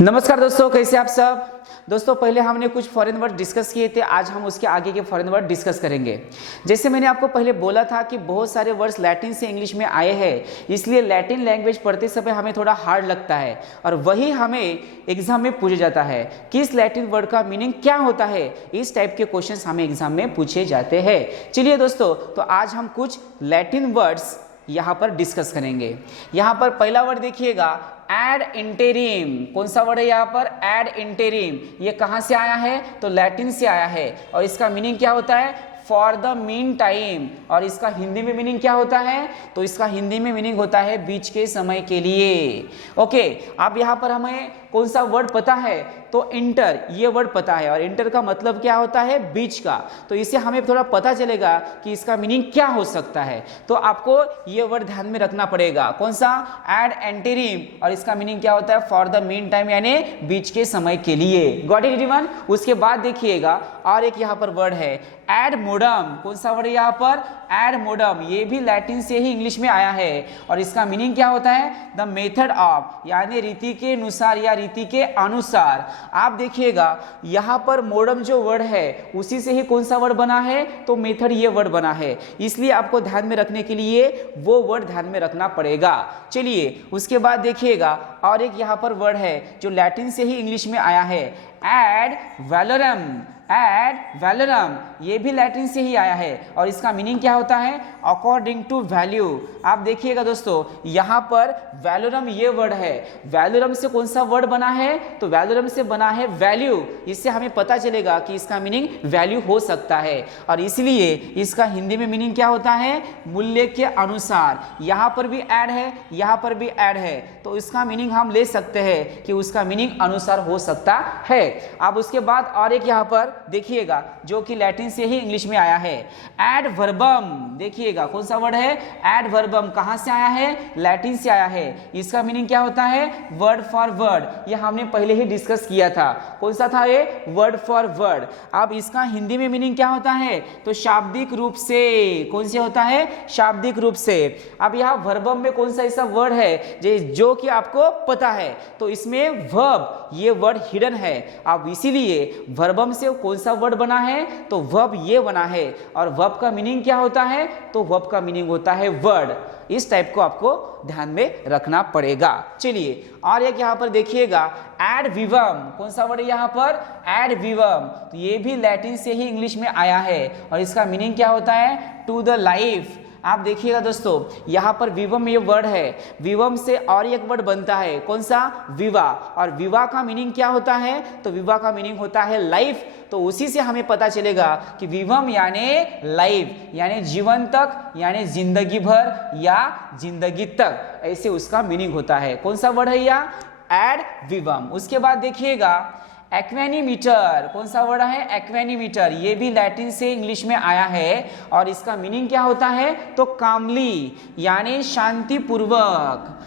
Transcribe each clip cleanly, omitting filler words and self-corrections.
नमस्कार दोस्तों, कैसे आप सब। दोस्तों पहले हमने कुछ फॉरेन वर्ड डिस्कस किए थे, आज हम उसके आगे के फॉरेन वर्ड डिस्कस करेंगे। जैसे मैंने आपको पहले बोला था कि बहुत सारे वर्ड्स लैटिन से इंग्लिश में आए हैं, इसलिए लैटिन लैंग्वेज पढ़ते समय हमें थोड़ा हार्ड लगता है और वही हमें एग्जाम में पूछा जाता है कि इस लैटिन वर्ड का मीनिंग क्या होता है। इस टाइप के क्वेश्चंस हमें एग्जाम में पूछे जाते हैं। चलिए दोस्तों, तो आज हम कुछ लैटिन वर्ड्स यहाँ पर डिस्कस करेंगे। यहाँ पर पहला वर्ड देखिएगा, एड इंटेरिम। कौन सा वर्ड है यहाँ पर? Ad interim. ये कहाँ से आया है? तो लैटिन से आया है और इसका मीनिंग क्या होता है? For the mean time. और इसका हिंदी में मीनिंग क्या होता है? तो इसका हिंदी में मीनिंग होता है बीच के समय के लिए। ओके, अब यहाँ पर हमें कौन सा वर्ड पता है? तो इंटर, ये वर्ड पता है और इंटर का मतलब क्या होता है? बीच का। तो इससे हमें थोड़ा पता चलेगा कि इसका मीनिंग क्या हो सकता है। तो आपको ये वर्ड ध्यान में रखना पड़ेगा। कौन सा? एड एंटेरिम, और इसका मीनिंग क्या होता है? फॉर द मीन टाइम, यानी बीच के समय के लिए। Got it everyone? उसके बाद देखिएगा और एक यहाँ पर वर्ड है एड मोडम। कौन सा वर्ड है यहाँ पर? Ad modum. ये भी लैटिन से ही इंग्लिश में आया है और इसका मीनिंग क्या होता है? द मेथड ऑफ, यानी रीति के अनुसार या रीति के अनुसार। आप देखिएगा यहाँ पर मोडम जो वर्ड है उसी से ही कौन सा वर्ड बना है? तो मेथड ये वर्ड बना है, इसलिए आपको ध्यान में रखने के लिए वो वर्ड ध्यान में रखना पड़ेगा। चलिए उसके बाद देखिएगा और एक यहाँ पर वर्ड है जो लैटिन से ही इंग्लिश में आया है, एड वैलोरम। एड वैलोरम, ये भी लैटिन से ही आया है और इसका मीनिंग क्या होता है? According to value. आप देखिएगा दोस्तों, यहाँ पर वैलोरम ये वर्ड है। वैलोरम से कौन सा वर्ड बना है? तो वैलोरम से बना है वैल्यू। इससे हमें पता चलेगा कि इसका मीनिंग वैल्यू हो सकता है और इसलिए इसका हिंदी में मीनिंग क्या होता है? मूल्य के अनुसार। यहाँ पर भी ऐड है, यहाँ पर भी ऐड है, तो इसका मीनिंग हम ले सकते हैं कि उसका मीनिंग अनुसार हो सकता है। अब उसके बाद और एक यहाँ पर देखिएगा जो कि लैटिन से ही इंग्लिश में आया है, एड वर्बम। देखिएगा कौन सा वर्ड है? एड वर्बम। कहां से आया है? लैटिन से आया है। इसका मीनिंग क्या होता है? Word for word. ये हमने पहले ही डिस्कस किया था। कौन सा था ये? Word for word. अब इसका हिंदी में मीनिंग क्या होता है? तो शाब्दिक रूप से। कौन से होता है? शाब्दिक रूप से। अब यहाँ वर्बम में कौन सा ऐसा वर्ड है जो कि आपको पता है? तो इसमें वर्ब, ये वर्ड हिडन है। अब इसीलिए वर्बम से कौन सा वर्ड बना है? तो वर्ब ये बना है और वर्ब का मीनिंग क्या होता है? तो वर्ब का मीनिंग होता है वर्ड। इस टाइप को आपको ध्यान में रखना पड़ेगा। चलिए और एक यहाँ पर देखिएगा, एड विवम। कौन सा वर्ड है यहाँ पर? एड विवम। तो ये भी लैटिन से ही इंग्लिश में आया है और इसका मीनिंग क्या होता है? To the life. आप देखिएगा दोस्तों, यहाँ पर विवम ये वर्ड है, विवम से और एक वर्ड बनता है। कौन सा? विवाह। और विवाह का मीनिंग क्या होता है? तो विवाह का मीनिंग होता है लाइफ। तो उसी से हमें पता चलेगा कि विवम यानी लाइफ, यानी जीवन तक, यानी जिंदगी भर या जिंदगी तक, ऐसे उसका मीनिंग होता है। कौन सा वर्ड है यह? एड विवम। उसके बाद देखिएगा एक्वेनीमीटर। कौन सा वर्ड है? एक्वेनीमीटर। ये भी लैटिन से इंग्लिश में आया है और इसका मीनिंग क्या होता है? तो कामली, यानी शांतिपूर्वक।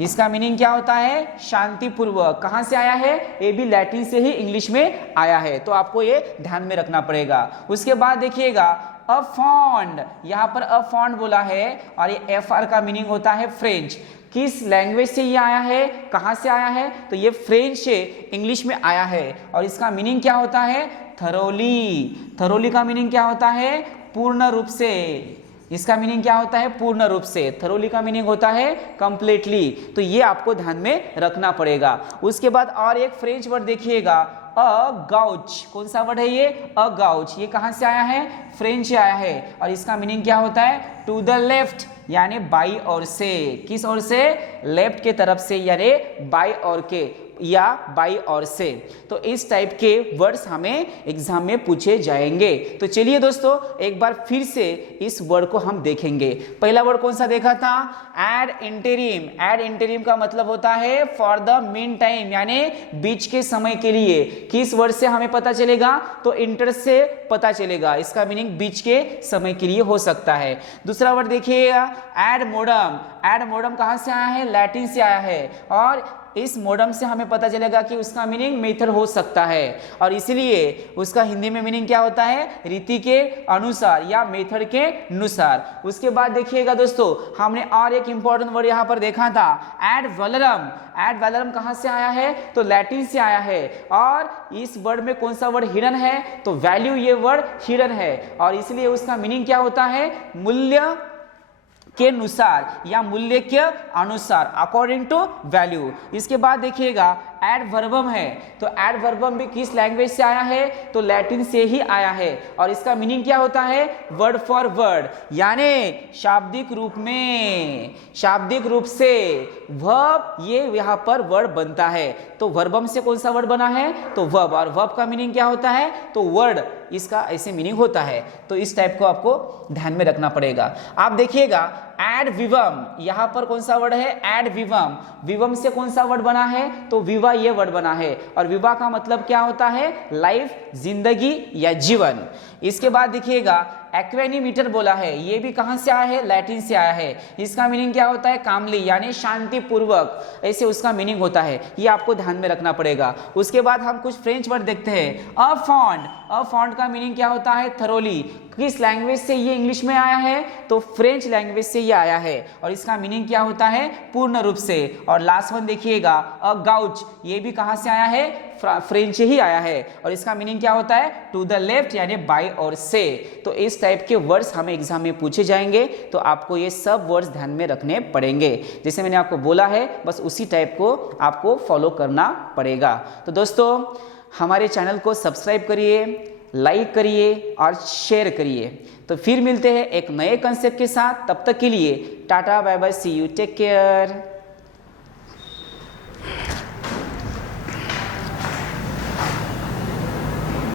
इसका मीनिंग क्या होता है? शांतिपूर्वक। कहां से आया है? ये भी लैटिन से ही इंग्लिश में आया है, तो आपको ये ध्यान में रखना पड़ेगा। उसके बाद देखिएगा अ फॉन्ड। यहाँ पर अ फॉन्ड बोला है और ये एफ आर का मीनिंग होता है फ्रेंच। किस लैंग्वेज से ये आया है? कहाँ से आया है? तो ये फ्रेंच से इंग्लिश में आया है और इसका मीनिंग क्या होता है? थरोली। थरोली का मीनिंग क्या होता है? पूर्ण रूप से। इसका मीनिंग क्या होता है? पूर्ण रूप से। थरोली का मीनिंग होता है कंप्लीटली। तो ये आपको ध्यान में रखना पड़ेगा। उसके बाद और एक फ्रेंच वर्ड देखिएगा, अ गाउच। कौन सा वर्ड है ये? अ गाउच। ये कहां से आया है? फ्रेंच से आया है और इसका मीनिंग क्या होता है? टू द लेफ्ट, यानी बाई ओर से। किस ओर से? लेफ्ट के तरफ से, यानी बाई ओर के या बाई ओर से। तो इस टाइप के वर्ड्स हमें एग्जाम में पूछे जाएंगे। तो चलिए दोस्तों, एक बार फिर से इस वर्ड को हम देखेंगे। पहला वर्ड कौन सा देखा था? Add interim. एड इंटेरिम का मतलब होता है फॉर द मीन टाइम, यानी बीच के समय के लिए। किस वर्ड से हमें पता चलेगा? तो इंटर से पता चलेगा। इसका मीनिंग बीच के समय के लिए हो सकता है। दूसरा वर्ड देखिएगा, एड मोडम। एड मोडम कहां से आया है? लैटिन से आया है और इस मॉडर्न से हमें पता चलेगा कि उसका मीनिंग मेथड हो सकता है और इसलिए उसका हिंदी में मीनिंग क्या होता है, रीति के अनुसार या मेथड के अनुसार। उसके बाद देखिएगा दोस्तों, हमने और एक इंपॉर्टेंट वर्ड यहाँ पर देखा था, एड वैलोरम। एड वैलोरम कहाँ से आया है, तो लैटिन से आया है और इस वर्ड में कौन सा वर्ड हिडन है, तो वैल्यू ये वर्ड हिडन है और इसलिए उसका मीनिंग क्या होता है, मूल्य के अनुसार या मूल्य के अनुसार, अकॉर्डिंग टू वैल्यू। इसके बाद देखिएगा एडवर्बम है, तो एडवर्बम भी किस लैंग्वेज से आया है, तो लैटिन से ही आया है और इसका मीनिंग क्या होता है, वर्ड फॉर वर्ड, यानी शाब्दिक रूप में, शाब्दिक रूप से वर्ब ये यहाँ पर वर्ड बनता है। तो वर्बम से कौन सा वर्ड बना है, तो वर्ब, और वर्ब का मीनिंग क्या होता है, तो वर्ड, इसका ऐसे मीनिंग होता है। तो इस टाइप को आपको ध्यान में रखना पड़ेगा। आप देखिएगा एड विवम, यहां पर कौन सा वर्ड है, एड विवम। विवम से कौन सा वर्ड बना है, तो विवाह ये वर्ड बना है और विवाह का मतलब क्या होता है, लाइफ, जिंदगी या जीवन। इसके बाद देखिएगा एक्वेनीमीटर बोला है, ये भी कहां से आया है, लैटिन से आया है। इसका मीनिंग क्या होता है, कामली, यानी शांति पूर्वक, ऐसे उसका मीनिंग होता है, ये आपको ध्यान में रखना पड़ेगा। उसके बाद हम कुछ फ्रेंच वर्ड देखते हैं। अ फॉन्ड, अ फॉन्ड का मीनिंग क्या होता है, थरोली। किस लैंग्वेज से ये इंग्लिश में आया है, तो फ्रेंच लैंग्वेज से ये आया है और इसका मीनिंग क्या होता है, पूर्ण रूप से। और लास्ट वन देखिएगा अ गाउच, ये भी कहां से आया है, फ्रेंच से ही आया है और इसका मीनिंग क्या होता है, टू द लेफ्ट, यानी बाय और से। तो इस टाइप के वर्ड्स हमें एग्जाम में पूछे जाएंगे, तो आपको ये सब वर्ड्स ध्यान में रखने पड़ेंगे। जैसे मैंने आपको बोला है, बस उसी टाइप को आपको फॉलो करना पड़ेगा। तो दोस्तों, हमारे चैनल को सब्सक्राइब करिए, लाइक करिए और शेयर करिए। तो फिर मिलते हैं एक नए कंसेप्ट के साथ, तब तक के लिए tata bye bye, see you, take care.